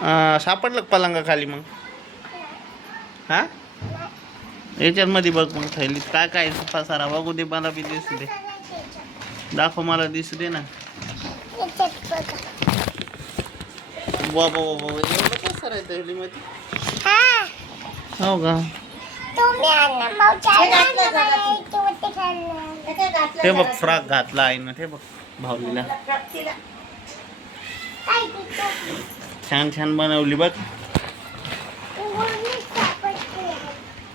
सापडलं का पलंगा खाली मग? हा याच्यात मध्ये बघ मग थैलीत काय काय पसारा बघू दे, मला बी दिसू दे. दाखव, मला दिसू दे ना. बाबा बाबा एवढं पसारा आहे थैलीमध्ये. हो का? ते बघ फ्रॉक घातला आहे ना, ते बघ भाऊलीला. छान छान बनवली बघ.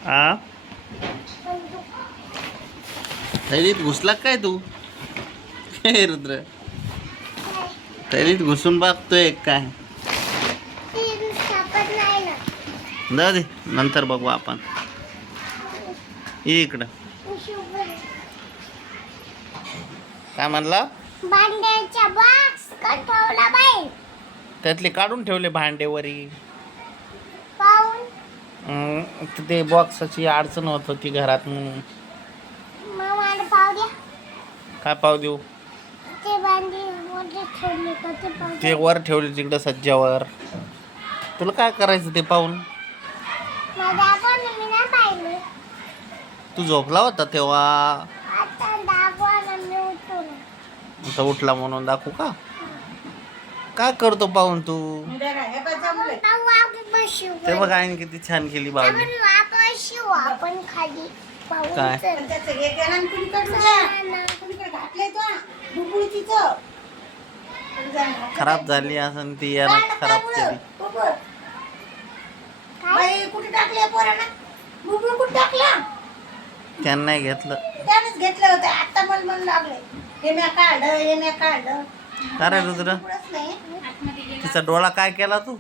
आ थैलीत घुसला काय तू? हे रुद्र, थैलीत घुसून बघतोय काय? जाऊ दे, नंतर बघू आपण. ये इकडं. काय म्हणला? भांड्याचा बॉक्स ठेवला बाई, त्यातले काढून ठेवले भांडेवरी. ते बॉक्सची अडचण होत होती घरात म्हणून. काय पाव देऊ? ते वर ठेवले तिकडं सज्जावर. तुला काय करायचं ते पाहून? तू झोपला होता तेव्हा. आता उठला म्हणून दाखवू का? काय करतो पाहून तू? ते बघ आईने किती छान केली बाबू. काय खराब झाली असं ती यानं खराब केली. कुठे टाकले पोरांना? बुबुळ कुठे टाकला? त्यांना नाही घेतलं. त्यानेच घेतलं होतं. आता मला म्हणू लागले हे मी काढलं, हे मी काढलं. का रे रुद्र, तिचा डोळा काय केला तू?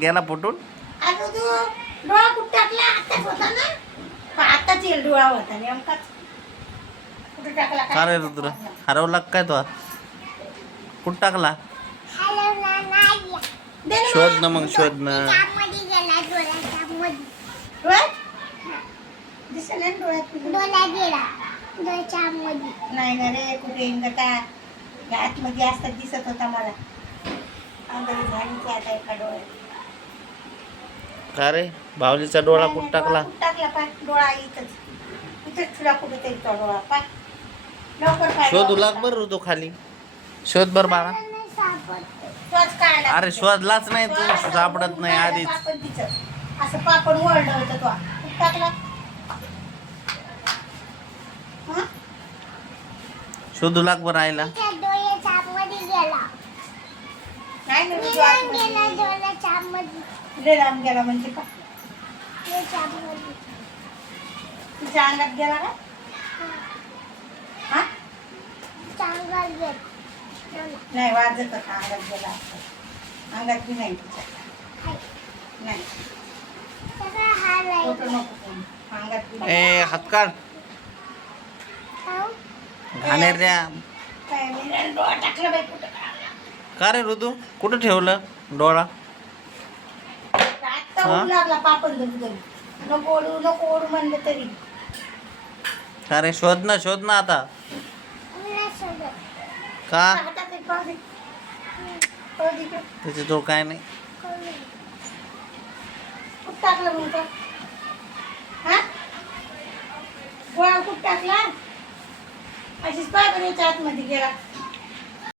गेला फुटून. अरे तू डोळा कुठे टाकला? आताच होता ना, आताच येईल डोळा होता नेमकाच. कुठे टाकला? का रे रुद्र, हरवला काय तो? कुठं टाकला? शोध ना मग, शोध ना. नाही ना रे, कुठे आतमध्ये असतात दिसत होता मला. आता एका डोळ्यात. का रे भावलीचा डोळा कुठं टाकला? टाकला पाय डोळा इथंच तुला कुठेतरी तो डोळा पाय. लवकर पाय. शोधू लाग बर ऋतू खाली. शोध बर बाळा. अरे शोधलाच नाही तू, सापडत नाही आधीच. असं पापड वळलं होतं तो टाकला. शोधू लाग बर आईला. लांब गेला म्हणजे का तुझ्या अंगात गेला का? नाही वाजत होता अंगात गेला असं. अंगात बी नाही तुझ्या. नाही अंगात बी ए हात काढ. घाणेर द्या. डोळा टाकला बाई कुठं. का रे ऋतू, कुठं ठेवलं डोळा? आता ओढू लागला पापड धरून. नको ओढू नको ओढू म्हणलं तरी. का रे शोध ना, शोध ना आता. का त्याचे तो काय नाही. कुठं टाकलं मग तो? हा गोळा कुठं टाकला? अशीच पाय बरं आतमध्ये गेला.